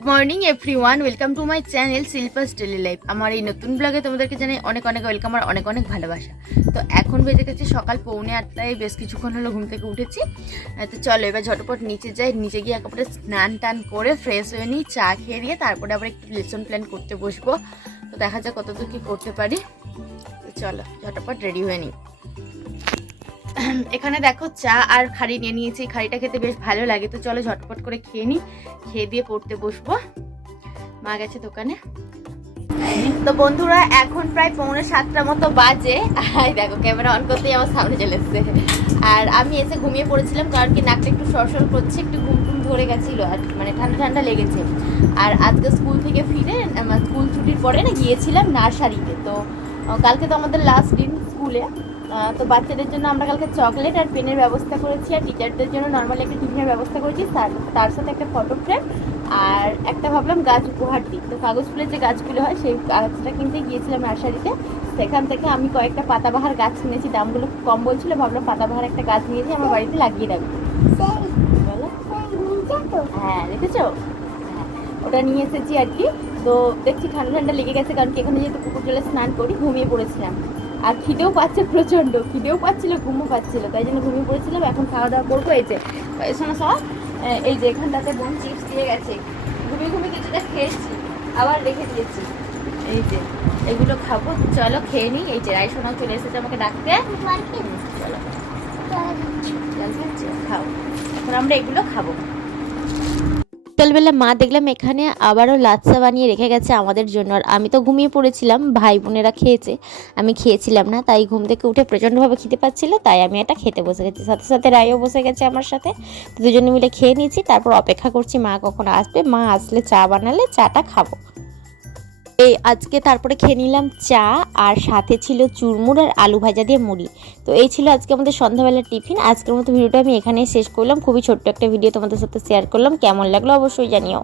Good morning everyone welcome to my channel Shilpa's daily life আমার এই নতুন ব্লগে তোমাদেরকে জানাই অনেক অনেক ওয়েলকাম আর অনেক অনেক ভালোবাসা। তো এখন বেজে গেছে সকাল, পৌনে আটটায় বেশ কিছুক্ষণ হলো ঘুম থেকে উঠেছি। তো চলো এবার ঝটপট নিচে যাই। নিচে গিয়ে একেবারে স্নান টান করে ফ্রেশ হয়ে নিই, চা খেয়ে দিয়ে তারপরে আবার একটু লেসন প্ল্যান করতে বসবো। তো দেখা যাক কতদূর কী করতে পারি। তো চলো, ঝটপট রেডি হয়ে নিই। এখানে দেখো চা আর খাড়ি নিয়ে নিয়েছি খাড়িটা খেতে বেশ ভালো লাগে। তো চলো ঝটপট করে খেয়ে নিই খেয়ে দিয়ে পড়তে বসবো। মা গেছে দোকানে। তো বন্ধুরা, এখন প্রায় পৌনে সাতটা মতো বাজে। আর দেখো, ক্যামেরা অন করতেই আমার সামনে চলে এসছে। আর আমি এসে ঘুমিয়ে পড়েছিলাম, কারণ কি নাকটা একটু সরসর করছে, একটু ঘুম টুম ধরে গেছিল, আর মানে ঠান্ডা ঠান্ডা লেগেছে। আর আজকে স্কুল থেকে ফিরে স্কুল ছুটির পরে না গিয়েছিলাম নার্সারিতে, তো কালকে তো আমাদের লাস্ট দিন স্কুলে তো বাচ্চাদের জন্য আমরা কালকে চকলেট আর পেনের ব্যবস্থা করেছি আর টিচারদের জন্য নর্মালি একটা টিফিনের ব্যবস্থা করেছি। তার সাথে একটা ফটো ফ্রেম আর একটা ভাবলাম গাছ উপহার দিই। তো কাগজ ফুলের যে গাছগুলো হয় সেই গাছটা কিনতে গিয়েছিলাম নার্সারিতে সেখান থেকে আমি কয়েকটা পাতাবাহার গাছ কিনেছি। দামগুলো খুব কম বলছিল ভাবলাম পাতাবাহার একটা গাছ নিয়েছি আমার বাড়িতে লাগিয়ে রাখব। বলো। হ্যাঁ দেখেছ ওটা নিয়ে এসেছি আর কি। তো দেখছি ঠান্ডা ঠান্ডা লেগে গেছে কারণ কি এখানে যেহেতু পুকুর জলে স্নান করি ঘুমিয়ে পড়েছিলাম। আর খিদেও পাচ্ছে প্রচণ্ড খিদেও পাচ্ছিল ঘুমও পাচ্ছিল। তাই জন্য ঘুমিয়ে পড়েছিলাম এখন খাওয়া দাওয়া করব। এই যে এই শোনো সব এই যে এখানটাতে বোন চিপস দিয়ে গেছে। ঘুমিয়ে ঘুমিয়ে কিছুটা খেয়েছি আবার রেখে দিয়েছি। এই যে এগুলো খাব চলো খেয়ে নিই। এই যে রাই সোনাও চলে এসেছে আমাকে ডাকতে। চলো। খাও। এখন আমরা এগুলো খাব। বিকালবেলা মা দেখলাম এখানে আবারও লাচ্চা বানিয়ে রেখে গেছে আমাদের জন্য। আর আমি তো ঘুমিয়ে পড়েছিলাম, ভাই বোনেরা খেয়েছে। আমি খেয়েছিলাম না, তাই ঘুম থেকে উঠে প্রচণ্ডভাবে খেতে পাচ্ছিল, তাই আমি এটা খেতে বসে গেছি। সাথে সাথে রায়ও বসে গেছে আমার সাথে। দুজনে মিলে খেয়ে নিয়েছি, তারপর অপেক্ষা করছি মা কখন আসবে। মা আসলে চা বানালে চাটা খাব। এই আজকে তারপরে খেয়ে নিলাম চা আর সাথে ছিল চুরমুর আর আলু ভাজা দিয়ে মুড়ি। তো এই ছিল আজকে আমাদের সন্ধ্যাবেলার টিফিন। আজকের মতো ভিডিওটা আমি এখানেই শেষ করলাম। খুবই ছোট্ট একটা ভিডিও তোমাদের সাথে শেয়ার করলাম। কেমন লাগল অবশ্যই জানিও।